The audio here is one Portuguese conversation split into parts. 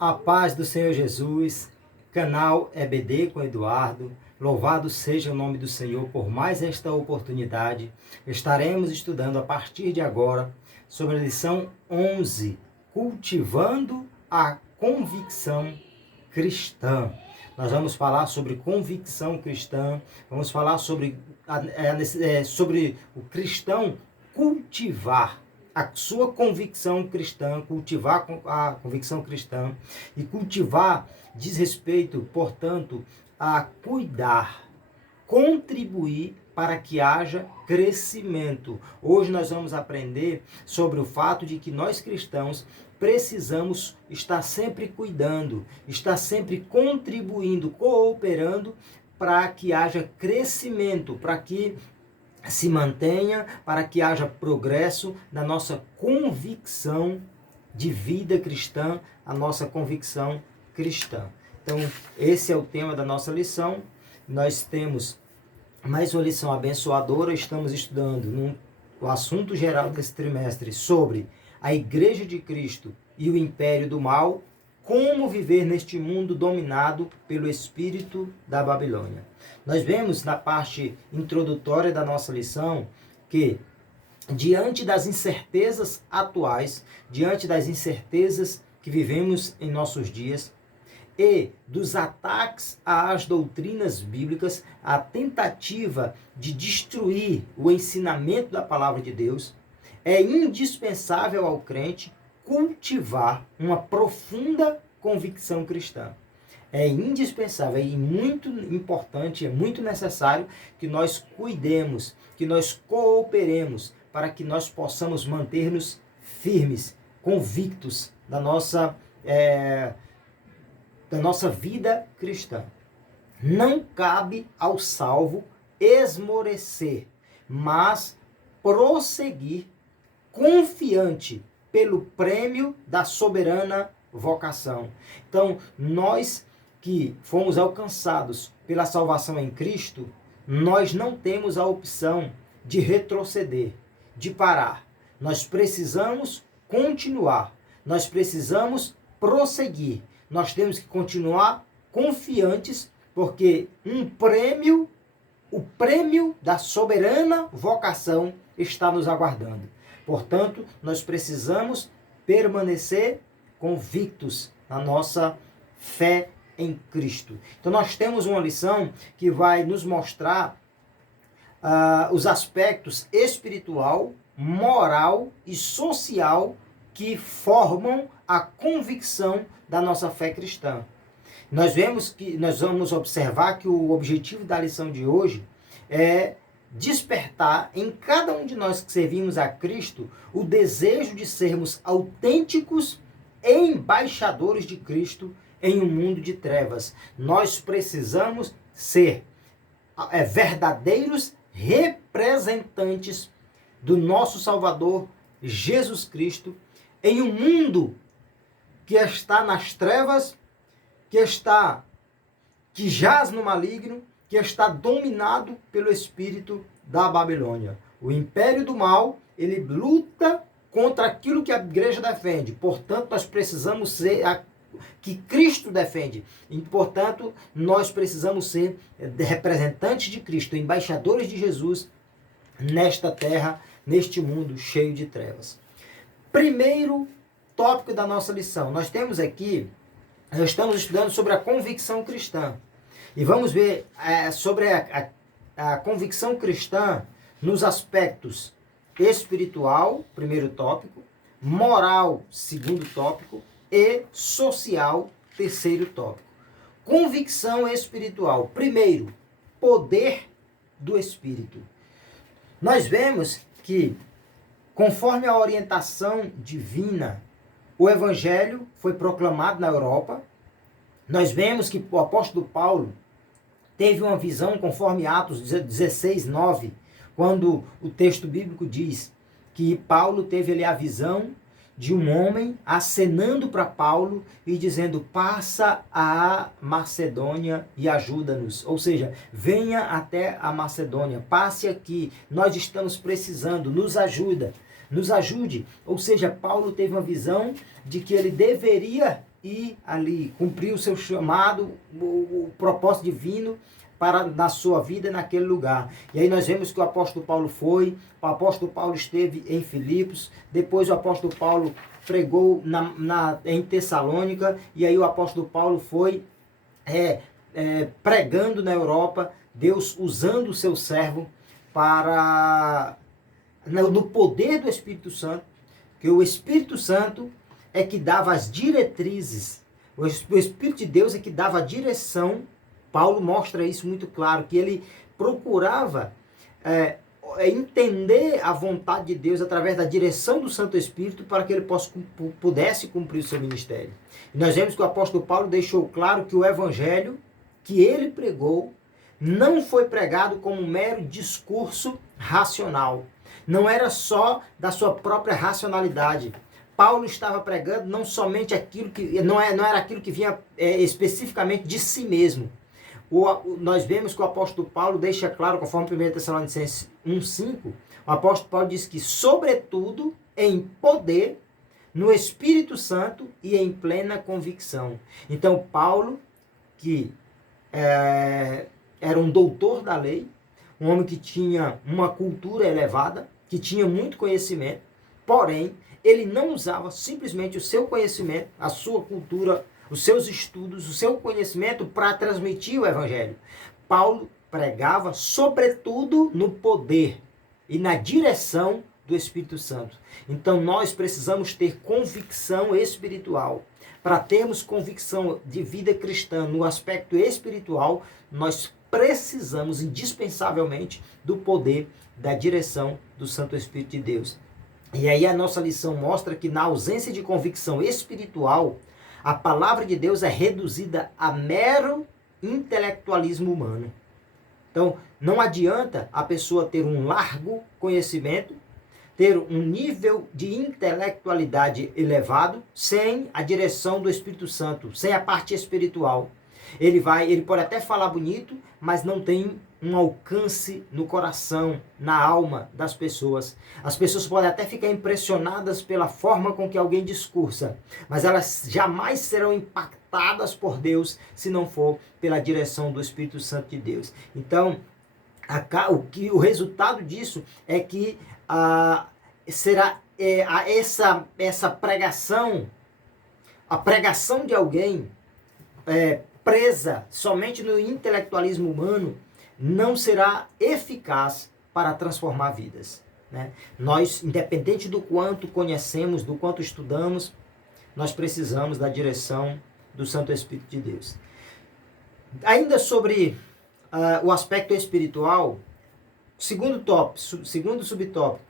A paz do Senhor Jesus, canal EBD com Eduardo. Louvado seja o nome do Senhor por mais esta oportunidade. Estaremos estudando a partir de agora sobre a lição 11, cultivando a convicção cristã. Nós vamos falar sobre convicção cristã, vamos falar sobre o cristão cultivar a sua convicção cristã, cultivar a convicção cristã. E cultivar diz respeito, portanto, a cuidar, contribuir para que haja crescimento. Hoje nós vamos aprender sobre o fato de que nós cristãos precisamos estar sempre cuidando, estar sempre contribuindo, cooperando para que haja crescimento, para que se mantenha, para que haja progresso na nossa convicção de vida cristã, a nossa convicção cristã. Então, esse é o tema da nossa lição. Nós temos mais uma lição abençoadora. Estamos estudando o assunto geral desse trimestre sobre a Igreja de Cristo e o Império do Mal, como viver neste mundo dominado pelo espírito da Babilônia. Nós vemos na parte introdutória da nossa lição que, diante das incertezas atuais, diante das incertezas que vivemos em nossos dias e dos ataques às doutrinas bíblicas, a tentativa de destruir o ensinamento da palavra de Deus, é indispensável ao crente cultivar uma profunda convicção cristã. É indispensável e muito importante, é muito necessário que nós cuidemos, que nós cooperemos para que nós possamos manter-nos firmes, convictos da nossa vida cristã. Não cabe ao salvo esmorecer, mas prosseguir confiante pelo prêmio da soberana vocação. Então, nós que fomos alcançados pela salvação em Cristo, nós não temos a opção de retroceder, de parar. Nós precisamos continuar, nós precisamos prosseguir. Nós temos que continuar confiantes, porque o prêmio da soberana vocação está nos aguardando. Portanto, nós precisamos permanecer convictos na nossa fé em Cristo. Então, nós temos uma lição que vai nos mostrar os aspectos espiritual, moral e social que formam a convicção da nossa fé cristã. Nós vamos observar que o objetivo da lição de hoje é despertar em cada um de nós que servimos a Cristo o desejo de sermos autênticos embaixadores de Cristo em um mundo de trevas. Nós precisamos ser verdadeiros representantes do nosso Salvador Jesus Cristo em um mundo que está nas trevas, que jaz no maligno, que está dominado pelo espírito da Babilônia. O império do mal, ele luta contra aquilo que a igreja defende. Portanto, nós precisamos ser que Cristo defende. E, portanto, nós precisamos ser representantes de Cristo, embaixadores de Jesus nesta terra, neste mundo cheio de trevas. Primeiro tópico da nossa lição. Nós estamos estudando sobre a convicção cristã. E vamos ver sobre a convicção cristã nos aspectos espiritual, primeiro tópico, moral, segundo tópico, e social, terceiro tópico. Convicção espiritual. Primeiro, poder do Espírito. Nós vemos que, conforme a orientação divina, o Evangelho foi proclamado na Europa. Nós vemos que o apóstolo Paulo teve uma visão conforme Atos 16, 9, quando o texto bíblico diz que Paulo teve ali a visão de um homem acenando para Paulo e dizendo: passa a Macedônia e ajuda-nos. Ou seja, venha até a Macedônia, passe aqui, nós estamos precisando, nos ajude. Ou seja, Paulo teve uma visão de que ele deveria ir ali, cumprir o seu chamado, o propósito divino na sua vida naquele lugar. E aí nós vemos que o apóstolo Paulo foi, o apóstolo Paulo esteve em Filipos, depois o apóstolo Paulo pregou em Tessalônica, e aí o apóstolo Paulo foi pregando na Europa, Deus usando o seu servo no poder do Espírito Santo, que o Espírito Santo é que dava as diretrizes, o Espírito de Deus é que dava a direção. Paulo mostra isso muito claro, que ele procurava entender a vontade de Deus através da direção do Santo Espírito para que ele pudesse cumprir o seu ministério. E nós vemos que o apóstolo Paulo deixou claro que o evangelho que ele pregou não foi pregado como um mero discurso racional. Não era só da sua própria racionalidade. Paulo estava pregando não somente aquilo que... Não era aquilo que vinha especificamente de si mesmo. Nós vemos que o apóstolo Paulo deixa claro, conforme 1 Tessalonicenses 1,5, o apóstolo Paulo diz que, sobretudo, em poder, no Espírito Santo e em plena convicção. Então, Paulo, que era um doutor da lei, um homem que tinha uma cultura elevada, que tinha muito conhecimento, porém, ele não usava simplesmente o seu conhecimento, a sua cultura, os seus estudos, o seu conhecimento para transmitir o evangelho. Paulo pregava, sobretudo, no poder e na direção do Espírito Santo. Então, nós precisamos ter convicção espiritual. Para termos convicção de vida cristã no aspecto espiritual, nós precisamos indispensavelmente do poder da direção do Santo Espírito de Deus. E aí a nossa lição mostra que na ausência de convicção espiritual, a palavra de Deus é reduzida a mero intelectualismo humano. Então, não adianta a pessoa ter um largo conhecimento, ter um nível de intelectualidade elevado, sem a direção do Espírito Santo, sem a parte espiritual. Ele pode até falar bonito, mas não tem um alcance no coração, na alma das pessoas. As pessoas podem até ficar impressionadas pela forma com que alguém discursa, mas elas jamais serão impactadas por Deus se não for pela direção do Espírito Santo de Deus. Então, o resultado disso é que será essa pregação, a pregação de alguém presa somente no intelectualismo humano, não será eficaz para transformar vidas, né? Nós, independente do quanto conhecemos, do quanto estudamos, nós precisamos da direção do Santo Espírito de Deus. Ainda sobre o aspecto espiritual, segundo subtópico,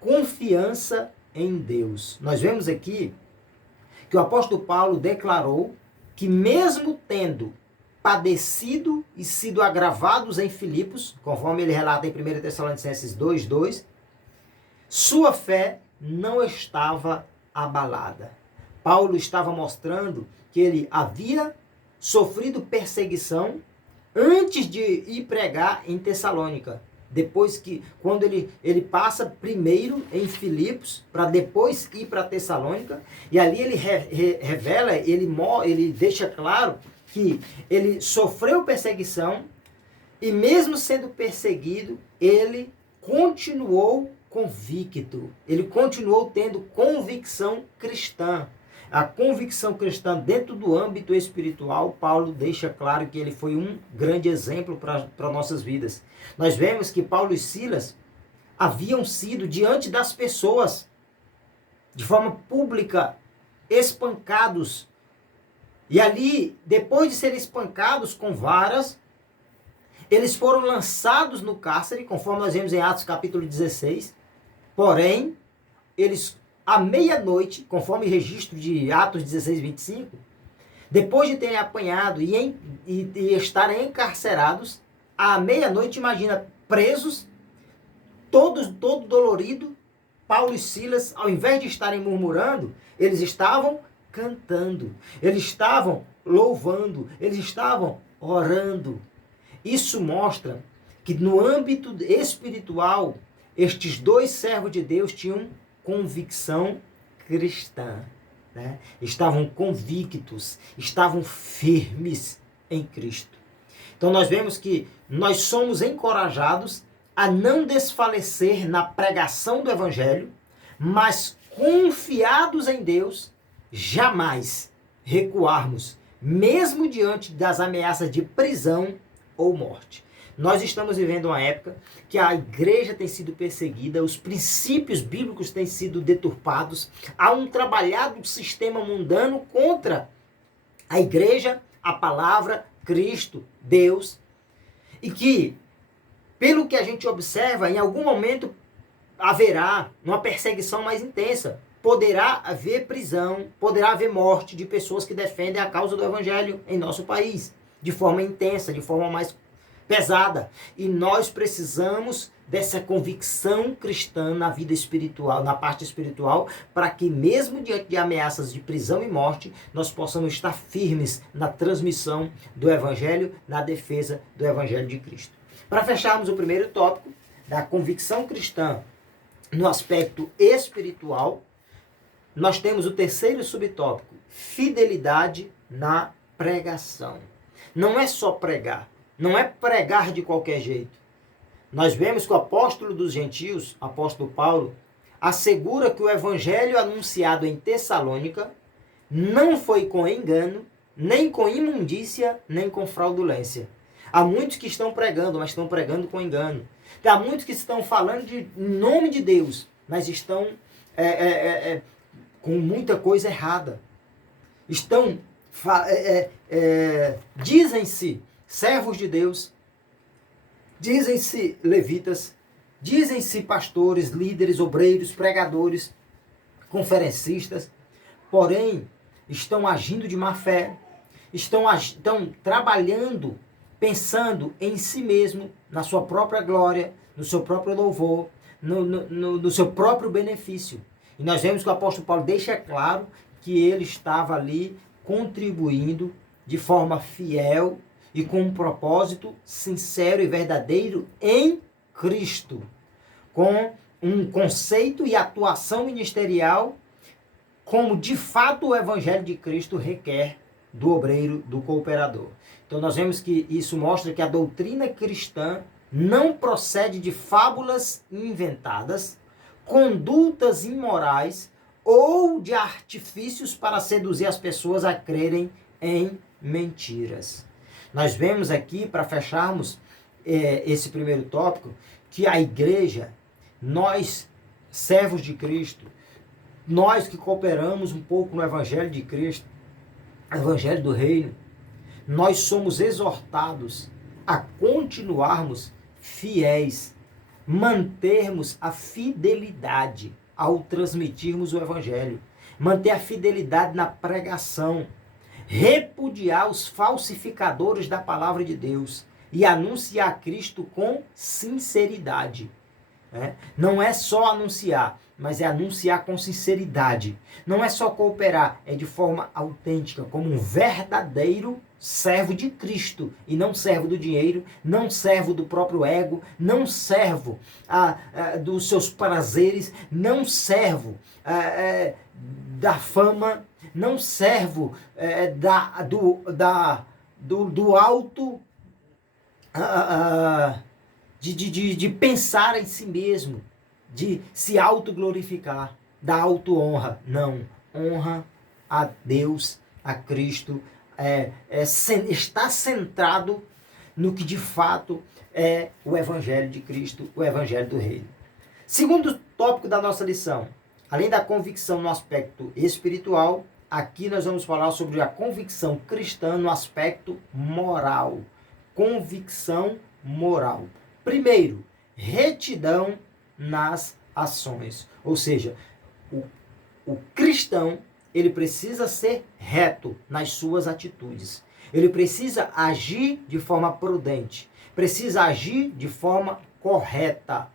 confiança em Deus. Nós vemos aqui que o apóstolo Paulo declarou que mesmo tendo padecido e sido agravados em Filipos, conforme ele relata em 1 Tessalonicenses 2:2, sua fé não estava abalada. Paulo estava mostrando que ele havia sofrido perseguição antes de ir pregar em Tessalônica. Quando ele passa primeiro em Filipos, para depois ir para Tessalônica, e ali ele revela, ele deixa claro que ele sofreu perseguição e mesmo sendo perseguido, ele continuou convicto. Ele continuou tendo convicção cristã. A convicção cristã dentro do âmbito espiritual, Paulo deixa claro que ele foi um grande exemplo para nossas vidas. Nós vemos que Paulo e Silas haviam sido, diante das pessoas, de forma pública, espancados. E ali, depois de serem espancados com varas, eles foram lançados no cárcere, conforme nós vemos em Atos capítulo 16. Porém, eles, à meia-noite, conforme registro de Atos 16:25, depois de terem apanhado e estarem encarcerados, à meia-noite, imagina, presos, todo dolorido, Paulo e Silas, ao invés de estarem murmurando, eles estavam cantando, eles estavam louvando, eles estavam orando. Isso mostra que no âmbito espiritual, estes dois servos de Deus tinham convicção cristã. né? Estavam convictos, estavam firmes em Cristo. Então nós vemos que nós somos encorajados a não desfalecer na pregação do Evangelho, mas confiados em Deus, jamais recuarmos, mesmo diante das ameaças de prisão ou morte. Nós estamos vivendo uma época que a igreja tem sido perseguida, os princípios bíblicos têm sido deturpados, há um trabalhado sistema mundano contra a igreja, a palavra, Cristo, Deus, e que, pelo que a gente observa, em algum momento haverá uma perseguição mais intensa. Poderá haver prisão, poderá haver morte de pessoas que defendem a causa do Evangelho em nosso país, de forma intensa, de forma mais pesada. E nós precisamos dessa convicção cristã na vida espiritual, na parte espiritual, para que mesmo diante de ameaças de prisão e morte, nós possamos estar firmes na transmissão do Evangelho, na defesa do Evangelho de Cristo. Para fecharmos o primeiro tópico, da convicção cristã no aspecto espiritual, nós temos o terceiro subtópico, fidelidade na pregação. Não é só pregar, não é pregar de qualquer jeito. Nós vemos que o apóstolo dos gentios, apóstolo Paulo, assegura que o evangelho anunciado em Tessalônica não foi com engano, nem com imundícia, nem com fraudulência. Há muitos que estão pregando, mas estão pregando com engano. Há muitos que estão falando em nome de Deus, mas estão com muita coisa errada. Dizem-se servos de Deus, dizem-se levitas, dizem-se pastores, líderes, obreiros, pregadores, conferencistas, porém estão agindo de má fé, estão trabalhando, pensando em si mesmo, na sua própria glória, no seu próprio louvor, no seu próprio benefício. E nós vemos que o apóstolo Paulo deixa claro que ele estava ali contribuindo de forma fiel e com um propósito sincero e verdadeiro em Cristo, com um conceito e atuação ministerial como de fato o Evangelho de Cristo requer do obreiro, do cooperador. Então nós vemos que isso mostra que a doutrina cristã não procede de fábulas inventadas, condutas imorais ou de artifícios para seduzir as pessoas a crerem em mentiras. Nós vemos aqui, para fecharmos esse primeiro tópico, que a igreja, nós, servos de Cristo, nós que cooperamos um pouco no Evangelho de Cristo, Evangelho do Reino, nós somos exortados a continuarmos fiéis, mantermos a fidelidade ao transmitirmos o Evangelho, manter a fidelidade na pregação, repudiar os falsificadores da palavra de Deus e anunciar Cristo com sinceridade. Não é só anunciar, mas é anunciar com sinceridade. Não é só cooperar, é de forma autêntica, como um verdadeiro servo de Cristo, e não servo do dinheiro, não servo do próprio ego, não servo dos seus prazeres, não servo da fama, não servo do alto, de pensar em si mesmo, de se autoglorificar, da auto-honra. Não, honra a Deus, a Cristo, está centrado no que de fato é o Evangelho de Cristo, o Evangelho do Reino. Segundo tópico da nossa lição, além da convicção no aspecto espiritual, aqui nós vamos falar sobre a convicção cristã no aspecto moral. Convicção moral. Primeiro, retidão nas ações. Ou seja, o cristão, ele precisa ser reto nas suas atitudes. Ele precisa agir de forma prudente. Precisa agir de forma correta.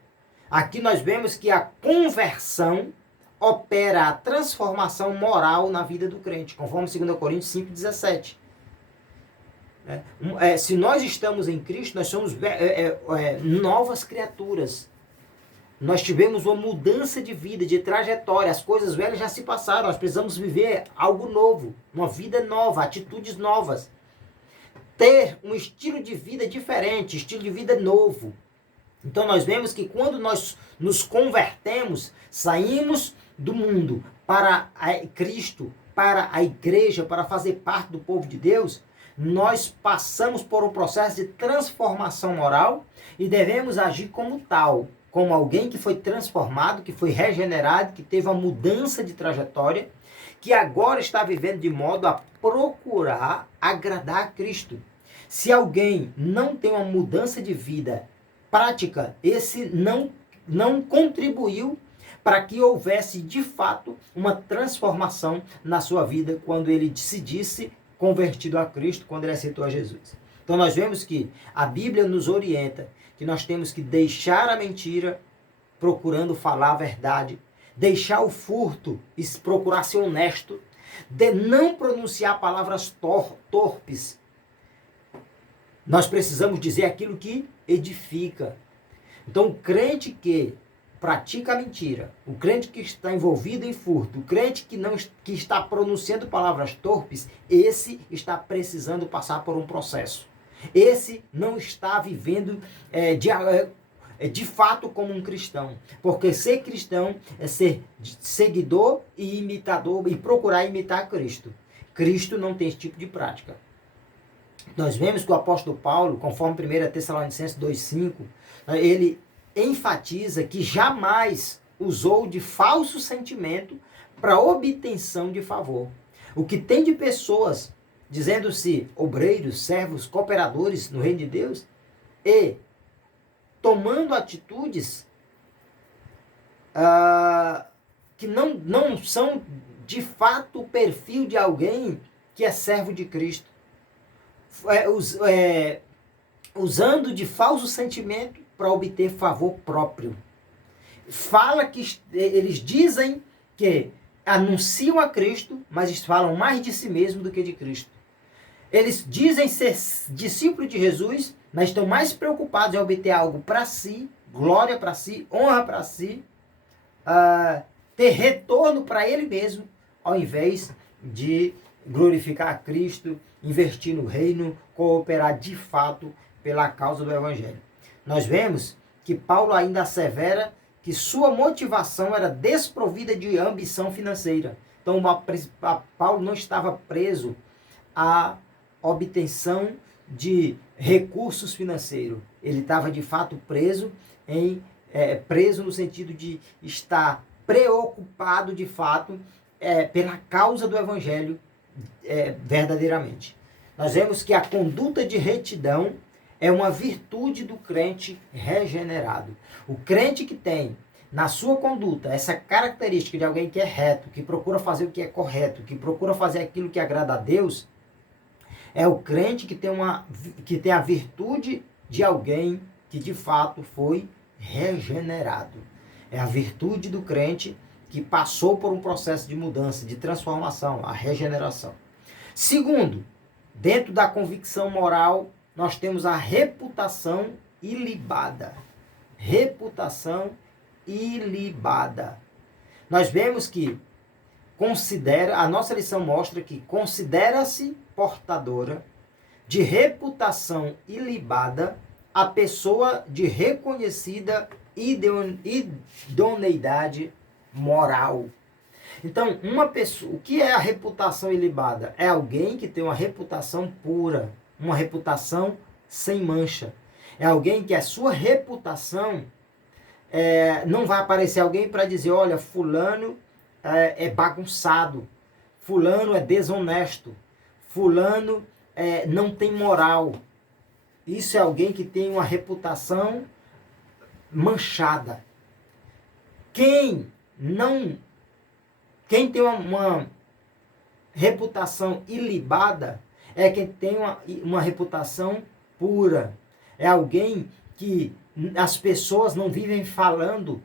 Aqui nós vemos que a conversão opera a transformação moral na vida do crente, conforme 2 Coríntios 5,17. Se nós estamos em Cristo, nós somos novas criaturas. Nós tivemos uma mudança de vida, de trajetória. As coisas velhas já se passaram. Nós precisamos viver algo novo, uma vida nova, atitudes novas. Ter um estilo de vida diferente, estilo de vida novo. Então nós vemos que quando nós nos convertemos, saímos do mundo para Cristo, para a igreja, para fazer parte do povo de Deus, nós passamos por um processo de transformação moral e devemos agir como tal, como alguém que foi transformado, que foi regenerado, que teve uma mudança de trajetória, que agora está vivendo de modo a procurar agradar a Cristo. Se alguém não tem uma mudança de vida prática, esse não contribuiu para que houvesse de fato uma transformação na sua vida quando ele se disse convertido a Cristo, quando ele aceitou a Jesus. Então nós vemos que a Bíblia nos orienta que nós temos que deixar a mentira procurando falar a verdade, deixar o furto e procurar ser honesto, de não pronunciar palavras torpes. Nós precisamos dizer aquilo que edifica. Então, o crente que pratica a mentira, o crente que está envolvido em furto, o crente que está pronunciando palavras torpes, esse está precisando passar por um processo. Esse não está vivendo de fato como um cristão. Porque ser cristão é ser seguidor e imitador e procurar imitar Cristo. Cristo não tem esse tipo de prática. Nós vemos que o apóstolo Paulo, conforme 1 Tessalonicenses 2,5, ele enfatiza que jamais usou de falso sentimento para obtenção de favor. O que tem de pessoas dizendo-se obreiros, servos, cooperadores no reino de Deus e tomando atitudes que não são de fato o perfil de alguém que é servo de Cristo. Usando de falso sentimento para obter favor próprio. Fala que eles dizem que anunciam a Cristo, mas eles falam mais de si mesmo do que de Cristo. Eles dizem ser discípulos de Jesus, mas estão mais preocupados em obter algo para si, glória para si, honra para si, ter retorno para ele mesmo, ao invés de glorificar a Cristo, investir no reino, cooperar de fato pela causa do Evangelho. Nós vemos que Paulo ainda assevera que sua motivação era desprovida de ambição financeira. Então, Paulo não estava preso à obtenção de recursos financeiros. Ele estava de fato preso no sentido de estar preocupado de fato pela causa do Evangelho verdadeiramente. Nós vemos que a conduta de retidão é uma virtude do crente regenerado. O crente que tem na sua conduta essa característica de alguém que é reto, que procura fazer o que é correto, que procura fazer aquilo que agrada a Deus, é o crente que tem a virtude de alguém que de fato foi regenerado. É a virtude do crente que passou por um processo de mudança, de transformação, a regeneração. Segundo, dentro da convicção moral, nós temos a reputação ilibada. Reputação ilibada. Nós vemos que a nossa lição mostra que considera-se portadora de reputação ilibada a pessoa de reconhecida idoneidade moral. Então, o que é a reputação ilibada? É alguém que tem uma reputação pura, uma reputação sem mancha. É alguém que a sua reputação não vai aparecer alguém para dizer, olha, fulano é bagunçado, fulano é desonesto, fulano não tem moral. Isso é alguém que tem uma reputação manchada. Quem tem uma reputação ilibada é quem tem uma reputação pura. É alguém que as pessoas não vivem falando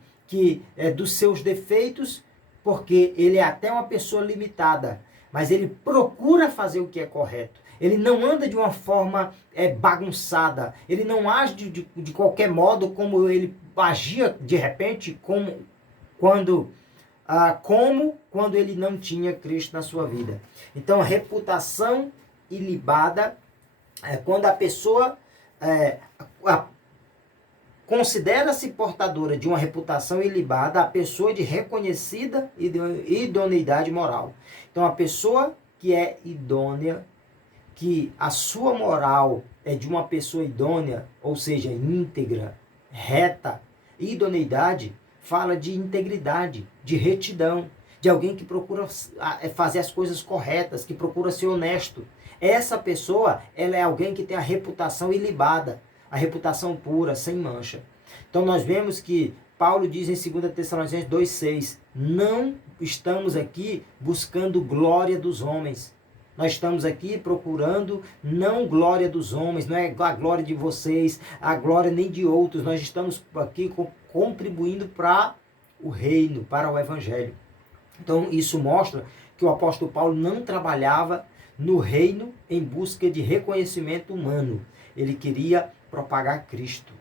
dos seus defeitos, porque ele é até uma pessoa limitada. mas ele procura fazer o que é correto. Ele não anda de uma forma bagunçada. Ele não age de qualquer modo como ele agia de repente, quando ele não tinha Cristo na sua vida. Então, a reputação ilibada é quando a pessoa considera-se portadora de uma reputação ilibada, a pessoa de reconhecida idoneidade moral. Então, a pessoa que é idônea, que a sua moral é de uma pessoa idônea, ou seja, íntegra, reta, idoneidade fala de integridade, de retidão, de alguém que procura fazer as coisas corretas, que procura ser honesto. Essa pessoa, ela é alguém que tem a reputação ilibada, a reputação pura, sem mancha. Então nós vemos que Paulo diz em 2 Tessalonicenses 2,6, não estamos aqui buscando glória dos homens. Nós estamos aqui procurando não glória dos homens, não é a glória de vocês, a glória nem de outros. Nós estamos aqui contribuindo para o reino, para o evangelho. Então isso mostra que o apóstolo Paulo não trabalhava no reino em busca de reconhecimento humano. Ele queria propagar Cristo.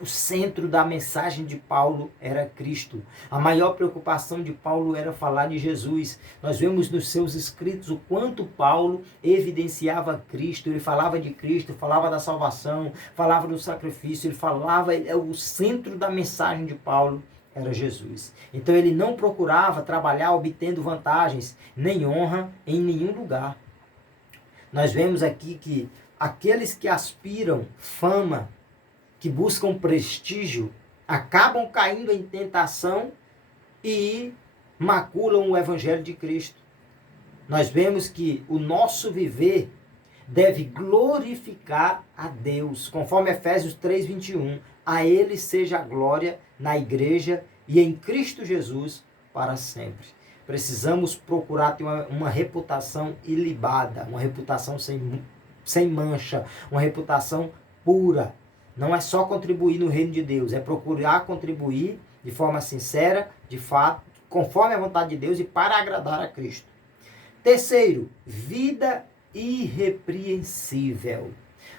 O centro da mensagem de Paulo era Cristo. A maior preocupação de Paulo era falar de Jesus. Nós vemos nos seus escritos o quanto Paulo evidenciava Cristo. Ele falava de Cristo, falava da salvação, falava do sacrifício. Ele falava, o centro da mensagem de Paulo era Jesus. Então ele não procurava trabalhar obtendo vantagens, nem honra em nenhum lugar. Nós vemos aqui que aqueles que aspiram fama, que buscam prestígio, acabam caindo em tentação e maculam o evangelho de Cristo. Nós vemos que o nosso viver deve glorificar a Deus, conforme Efésios 3:21. A Ele seja a glória na igreja e em Cristo Jesus para sempre. Precisamos procurar ter uma reputação ilibada, uma reputação sem mancha, uma reputação pura. Não é só contribuir no reino de Deus, é procurar contribuir de forma sincera, de fato, conforme a vontade de Deus e para agradar a Cristo. Terceiro, vida irrepreensível.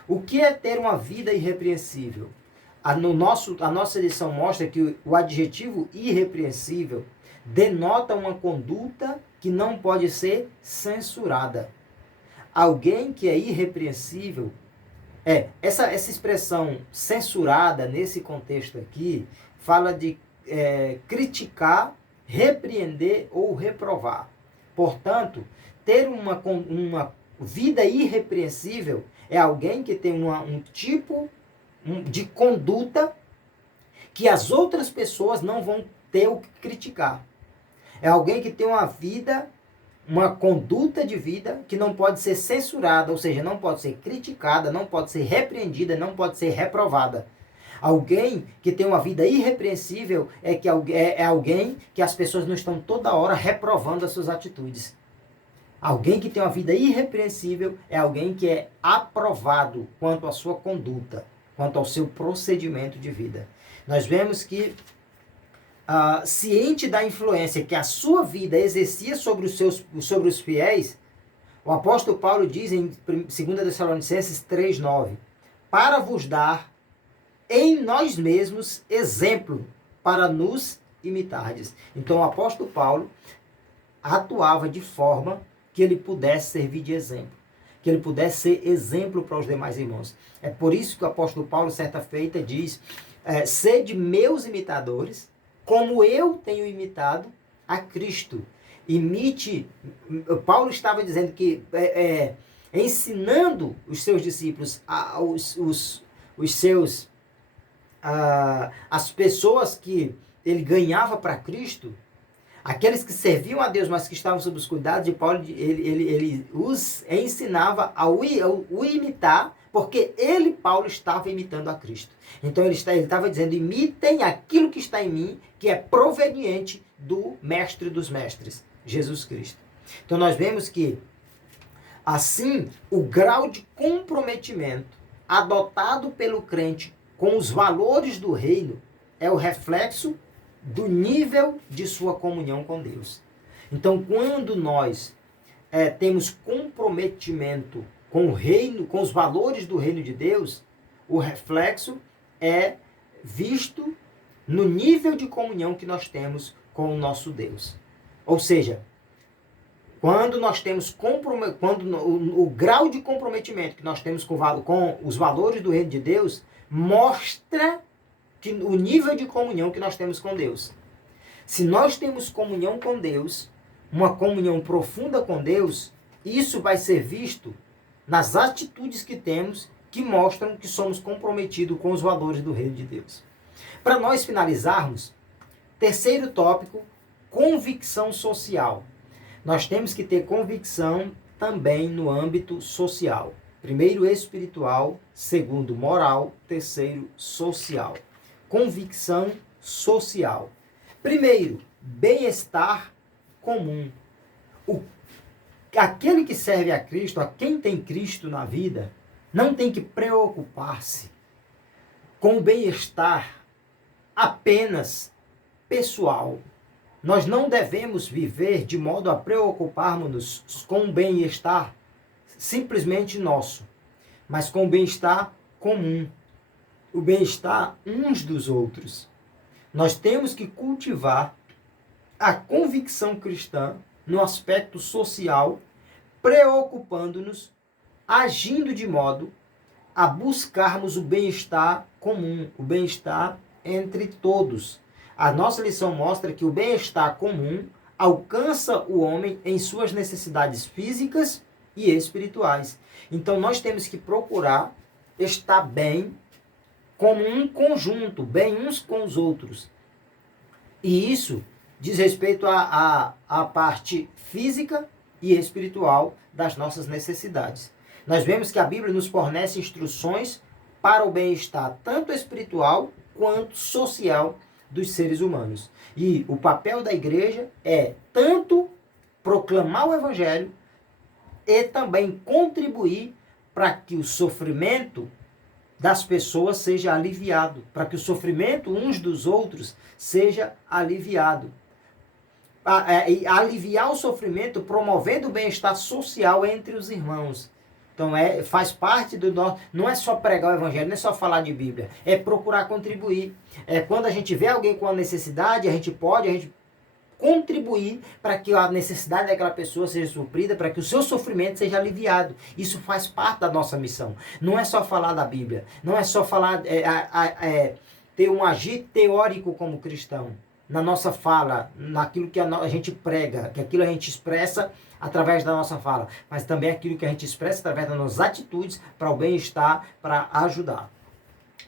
O que é ter uma vida irrepreensível? A nossa edição mostra que o adjetivo irrepreensível denota uma conduta que não pode ser censurada. Alguém que é irrepreensível, essa expressão censurada nesse contexto aqui, fala de criticar, repreender ou reprovar. Portanto, ter uma vida irrepreensível é alguém que tem um tipo de conduta que as outras pessoas não vão ter o que criticar. É alguém que tem uma conduta de vida que não pode ser censurada, ou seja, não pode ser criticada, não pode ser repreendida, não pode ser reprovada. Alguém que tem uma vida irrepreensível é alguém que as pessoas não estão toda hora reprovando as suas atitudes. Alguém que tem uma vida irrepreensível é alguém que é aprovado quanto à sua conduta, quanto ao seu procedimento de vida. Nós vemos que ciente da influência que a sua vida exercia sobre os fiéis, o apóstolo Paulo diz em 2 Tessalonicenses 3:9, para vos dar em nós mesmos exemplo para nos imitardes. Então o apóstolo Paulo atuava de forma que ele pudesse servir de exemplo, que ele pudesse ser exemplo para os demais irmãos. É por isso que o apóstolo Paulo, certa feita, diz, sede meus imitadores, como eu tenho imitado a Cristo. Paulo estava dizendo que, ensinando os seus discípulos, as pessoas que ele ganhava para Cristo, aqueles que serviam a Deus, mas que estavam sob os cuidados de Paulo, ele os ensinava a o imitar, porque Paulo, estava imitando a Cristo. Então ele estava dizendo, imitem aquilo que está em mim, que é proveniente do mestre dos mestres, Jesus Cristo. Então nós vemos que, assim, o grau de comprometimento adotado pelo crente com os valores do reino é o reflexo do nível de sua comunhão com Deus. Então, quando nós temos comprometimento com o reino, com os valores do reino de Deus, o reflexo é visto no nível de comunhão que nós temos com o nosso Deus. Ou seja, quando nós temos o grau de comprometimento que nós temos com os valores do reino de Deus, mostra o nível de comunhão que nós temos com Deus. Se nós temos comunhão com Deus, uma comunhão profunda com Deus, isso vai ser visto nas atitudes que temos, que mostram que somos comprometidos com os valores do reino de Deus. Para nós finalizarmos, terceiro tópico, convicção social. Nós temos que ter convicção também no âmbito social. Primeiro, espiritual. Segundo, moral. Terceiro, social. Convicção social. Primeiro, bem-estar comum. Aquele que serve a Cristo, a quem tem Cristo na vida, não tem que preocupar-se com o bem-estar apenas pessoal. Nós não devemos viver de modo a preocuparmos-nos com o bem-estar simplesmente nosso, mas com o bem-estar comum, o bem-estar uns dos outros. Nós temos que cultivar a convicção cristã no aspecto social, preocupando-nos, agindo de modo a buscarmos o bem-estar comum, o bem-estar entre todos. A nossa lição mostra que o bem-estar comum alcança o homem em suas necessidades físicas e espirituais. Então nós temos que procurar estar bem como um conjunto, bem uns com os outros. E isso diz respeito à parte física e espiritual das nossas necessidades. Nós vemos que a Bíblia nos fornece instruções para o bem-estar tanto espiritual quanto social dos seres humanos. E o papel da igreja é tanto proclamar o evangelho e também contribuir para que o sofrimento das pessoas seja aliviado, para que o sofrimento uns dos outros seja aliviado. Aliviar o sofrimento promovendo o bem-estar social entre os irmãos. Então faz parte do nosso... Não é só pregar o evangelho, não é só falar de Bíblia. É procurar contribuir. Quando a gente vê alguém com uma necessidade, a gente contribuir para que a necessidade daquela pessoa seja suprida, para que o seu sofrimento seja aliviado. Isso faz parte da nossa missão. Não é só falar da Bíblia. Não é só falar... ter um agir teórico como cristão. Na nossa fala, naquilo que a gente prega, que aquilo a gente expressa através da nossa fala, mas também aquilo que a gente expressa através das nossas atitudes para o bem-estar, para ajudar.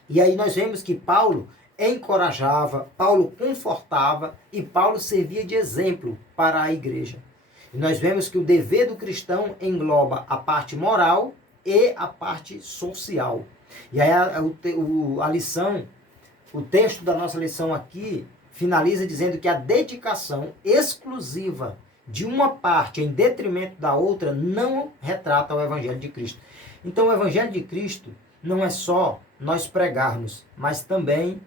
E aí nós vemos que Paulo encorajava, Paulo confortava e Paulo servia de exemplo para a igreja. E nós vemos que o dever do cristão engloba a parte moral e a parte social. E aí o texto da nossa lição aqui finaliza dizendo que a dedicação exclusiva de uma parte em detrimento da outra não retrata o Evangelho de Cristo. Então o Evangelho de Cristo não é só nós pregarmos, mas também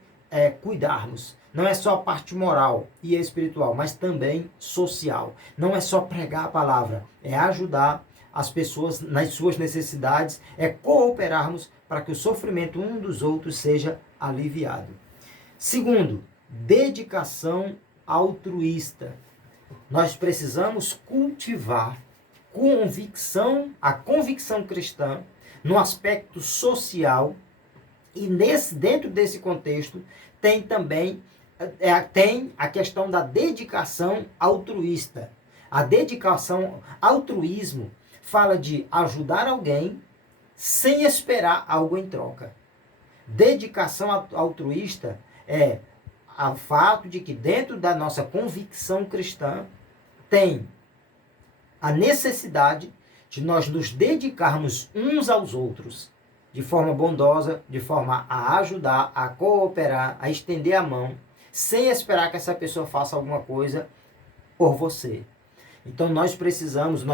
cuidarmos. Não é só a parte moral e espiritual, mas também social. Não é só pregar a palavra, é ajudar as pessoas nas suas necessidades, é cooperarmos para que o sofrimento um dos outros seja aliviado. Segundo, dedicação altruísta. Nós precisamos cultivar a convicção cristã no aspecto social e dentro desse contexto tem também a questão da dedicação altruísta. A dedicação altruísmo fala de ajudar alguém sem esperar algo em troca. Dedicação altruísta é o fato de que dentro da nossa convicção cristã tem a necessidade de nós nos dedicarmos uns aos outros de forma bondosa, de forma a ajudar, a cooperar, a estender a mão, sem esperar que essa pessoa faça alguma coisa por você. Então nós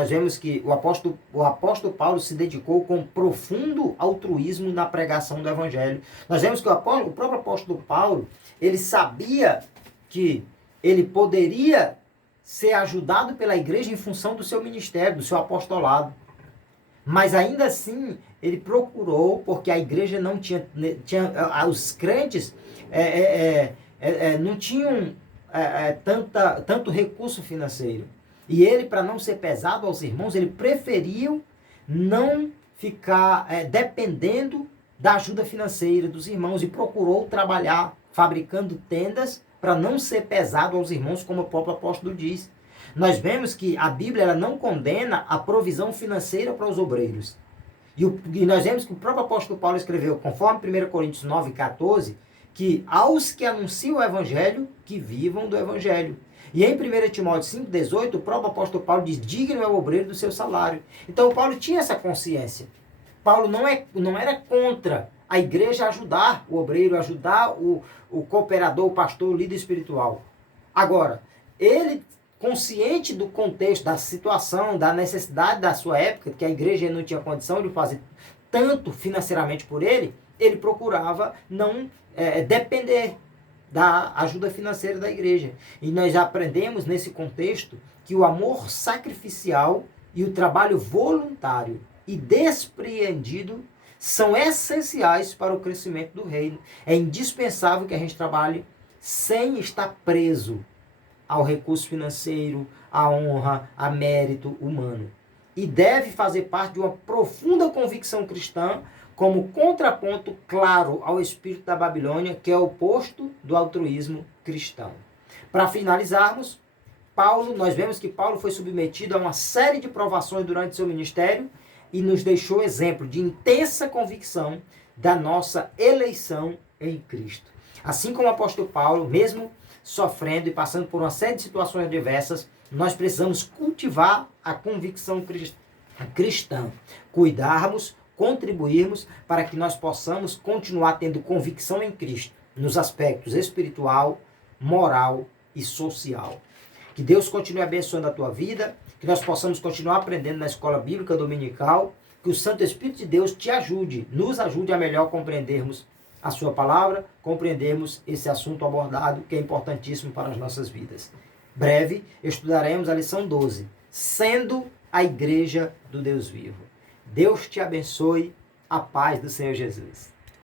vemos que o apóstolo Paulo se dedicou com profundo altruísmo na pregação do evangelho. Nós vemos que o próprio apóstolo Paulo, ele sabia que ele poderia ser ajudado pela igreja em função do seu ministério, do seu apostolado. Mas ainda assim, ele procurou, porque a igreja não tinha os crentes não tinham tanto recurso financeiro. E ele, para não ser pesado aos irmãos, ele preferiu não ficar dependendo da ajuda financeira dos irmãos e procurou trabalhar fabricando tendas para não ser pesado aos irmãos, como o próprio apóstolo diz. Nós vemos que a Bíblia ela não condena a provisão financeira para os obreiros. E nós vemos que o próprio apóstolo Paulo escreveu, conforme 1 Coríntios 9,14, que aos que anunciam o evangelho, que vivam do evangelho. E em 1 Timóteo 5,18, o próprio apóstolo Paulo diz, digno é o obreiro do seu salário. Então Paulo tinha essa consciência. Paulo não era contra a igreja ajudar o obreiro, ajudar o cooperador, o pastor, o líder espiritual. Agora, ele, consciente do contexto, da situação, da necessidade da sua época, que a igreja não tinha condição de fazer tanto financeiramente por ele, ele procurava não depender da ajuda financeira da igreja. E nós aprendemos nesse contexto que o amor sacrificial e o trabalho voluntário e despreendido são essenciais para o crescimento do reino. É indispensável que a gente trabalhe sem estar preso ao recurso financeiro, à honra, a mérito humano. E deve fazer parte de uma profunda convicção cristã como contraponto claro ao espírito da Babilônia, que é o oposto do altruísmo cristão. Para finalizarmos, nós vemos que Paulo foi submetido a uma série de provações durante seu ministério e nos deixou exemplo de intensa convicção da nossa eleição em Cristo. Assim como o apóstolo Paulo, mesmo sofrendo e passando por uma série de situações diversas, nós precisamos cultivar a convicção cristã, cuidarmos, contribuirmos para que nós possamos continuar tendo convicção em Cristo nos aspectos espiritual, moral e social. Que Deus continue abençoando a tua vida, que nós possamos continuar aprendendo na escola bíblica dominical, que o Santo Espírito de Deus te ajude, nos ajude a melhor compreendermos a sua palavra, compreendermos esse assunto abordado que é importantíssimo para as nossas vidas. Breve estudaremos a lição 12, sendo a igreja do Deus vivo. Deus te abençoe, a paz do Senhor Jesus.